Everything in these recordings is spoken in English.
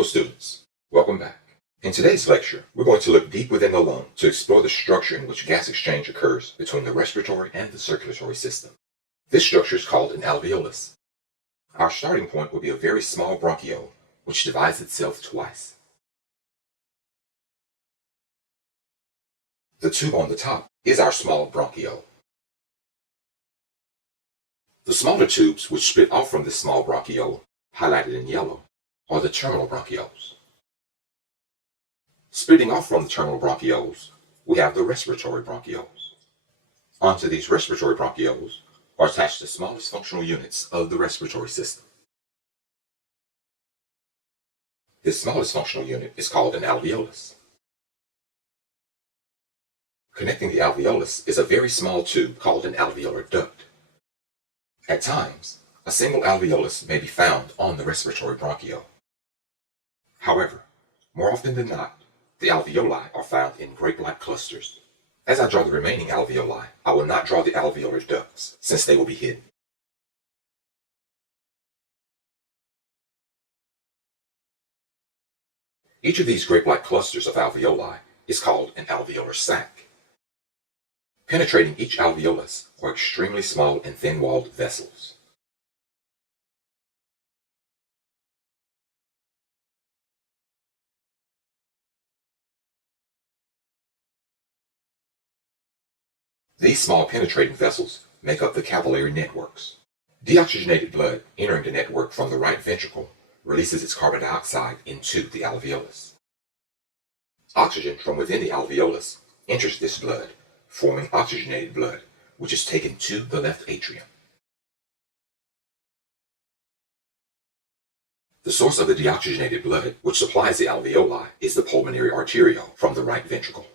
Hello students, welcome back. In today's lecture, we're going to look deep within the lung to explore the structure in which gas exchange occurs between the respiratory and the circulatory system. This structure is called an alveolus. Our starting point will be a very small bronchiole, which divides itself twice. The tube on the top is our small bronchiole. The smaller tubes which split off from this small bronchiole, highlighted in yellow, are the terminal bronchioles. Splitting off from the terminal bronchioles, we have the respiratory bronchioles. Onto these respiratory bronchioles are attached the smallest functional units of the respiratory system. This smallest functional unit is called an alveolus. Connecting the alveolus is a very small tube called an alveolar duct. At times, a single alveolus may be found on the respiratory bronchiole. However, more often than not, the alveoli are found in grape-like clusters. As I draw the remaining alveoli, I will not draw the alveolar ducts, since they will be hidden. Each of these grape-like clusters of alveoli is called an alveolar sac. Penetrating each alveolus are extremely small and thin-walled vessels. These small penetrating vessels make up the capillary networks. Deoxygenated blood entering the network from the right ventricle releases its carbon dioxide into the alveolus. Oxygen from within the alveolus enters this blood, forming oxygenated blood, which is taken to the left atrium. The source of the deoxygenated blood which supplies the alveoli is the pulmonary arteriole from the right ventricle.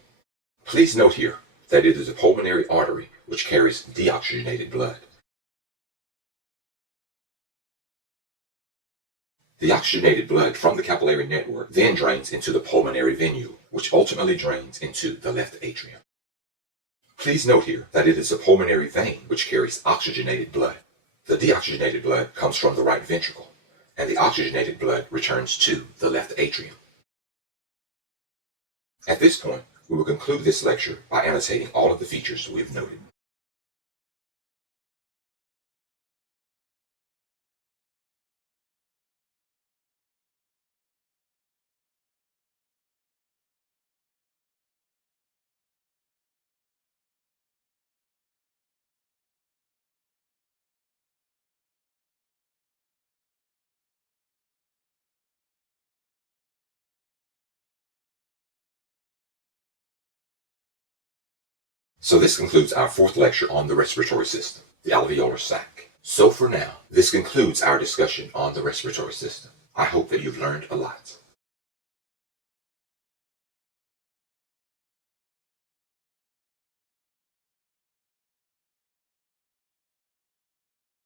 Please note here that it is the pulmonary artery which carries deoxygenated blood. The oxygenated blood from the capillary network then drains into the pulmonary venule, which ultimately drains into the left atrium. Please note here that it is the pulmonary vein which carries oxygenated blood. The deoxygenated blood comes from the right ventricle, and the oxygenated blood returns to the left atrium. At this point, we will conclude this lecture by annotating all of the features we have noted. So this concludes our fourth lecture on the respiratory system, the alveolar sac. So for now, this concludes our discussion on the respiratory system. I hope that you've learned a lot.